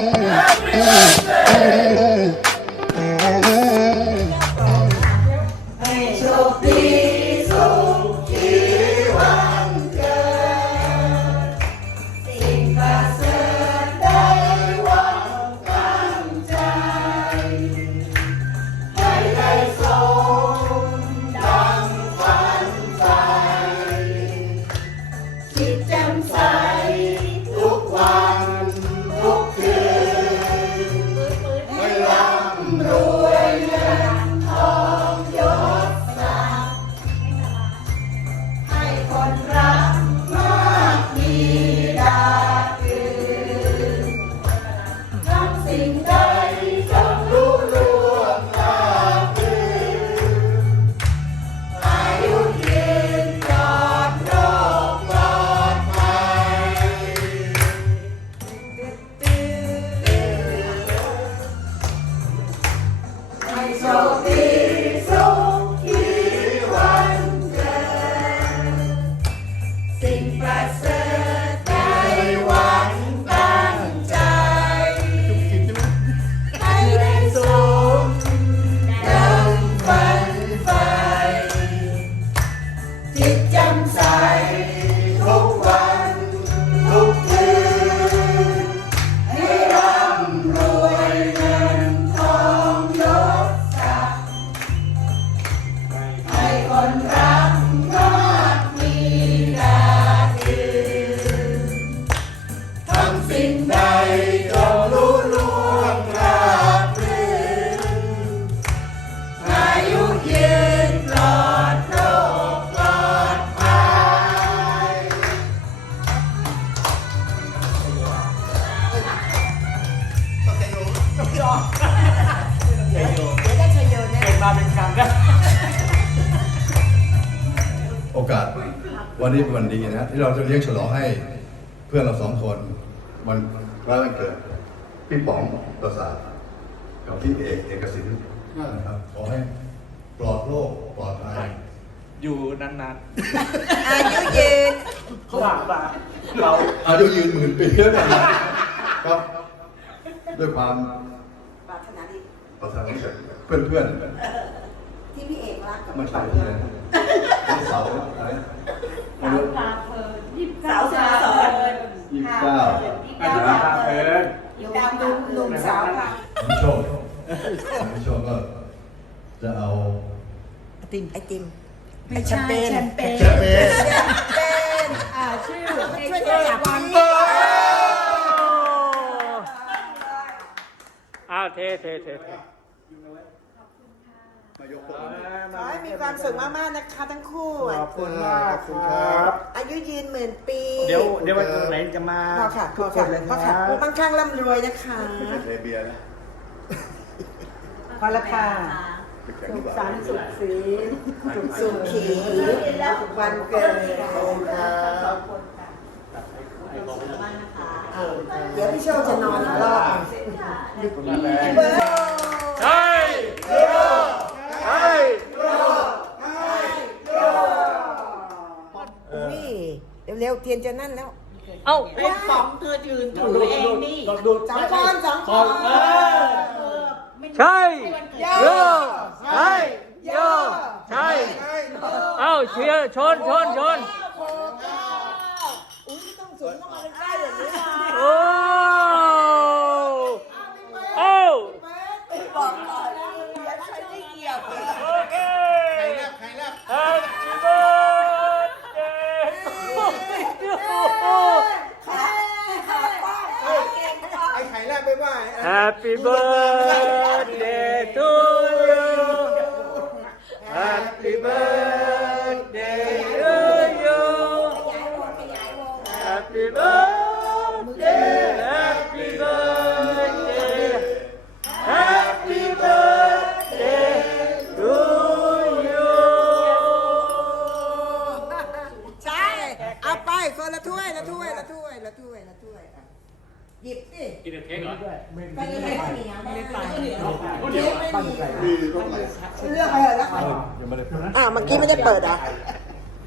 Yeah. โอกาสวันนี้เป็นวันดีนะที่เราจะเลี้ยงฉลองให้เพื่อนเราสองคนวันวันวันเกิดพี่ป๋องประสาทกับพี่เอกเอกสินนะครับขอให้ปลอดโรคปลอดภัยอยู่นานอายุยืนๆเขาหลังมาเรา อายุยืนหมื่นปีแล้วกันครับด้วยความปรารถ นาดีประสานกับเพื่อนที่พี่เอกรักกับๆไม่ใช่ที่ไหนวันเสาร์อะไรวันสาวสาวสอนยี่สิบเก้าอายุนานเกินอยู่ตามดุมหนุ่มสาวค่ะน้ำโชคน้ำโชคก็จะเอาไอติมไอติมไม่ใช่แชมเปญแชมเปญ เป็นอ่าชื่อช่วยกันจับมัน อ้าว เทเทเทเทมายกพวกขอให้มีความสุขมากๆนะคะทั้งคู่ ขอบคุณมากครับอายุยืนหมื่นปี เดี๋ยวเดี๋ยววันไหนจะมาพอค่ะพทุอกคค่ะนเลยพอค่ะมั่งคั่งร่ำรวยนะคะไม่ใช่เทเบียร์นะพอละค่ะไปแข่งดีกว่าสันสุขสีสุขสุขีวันเกิด เดี๋ยวพี่โชคจะนอนอีกรอบเบิร์ดใช่ใช่อุ้ยเร็วๆเทียนจะนั่นแล้ว เอ้าไอ้ป๋องเธอยืนถือเองนี่ลองดูสองคนสองคนเออใช่โยใช่โยใช่ เอ้าเชียร์ชนชนชน มาใกล้ๆอย่างนี้นะโอ้โอ้บอกก่อนนะอย่าใช้ไม่เกี่ยวโอเคใครแรกใครแรก Happy birthday to you ขาขาป้องขาเก่งป้องไอ้ไข่แรกไปว่า Happy birthday to you Happy birthday to you Happy birthday Happy birthday Happy birthday to you ใช่ เอาไปคนละถ้วยละถ้วยละถ้วยละถ้วยละถ้วยอะหยิบสิกินเค้กเหรอไปเลยไม่เหนียวไม่ได้เหนียวเดี๋ยวไม่มีมีต้องไหลเลือกไปเถอะแล้วกัน ยังไม่ได้อ้าวเมื่อกี้ไม่ได้เปิดอะ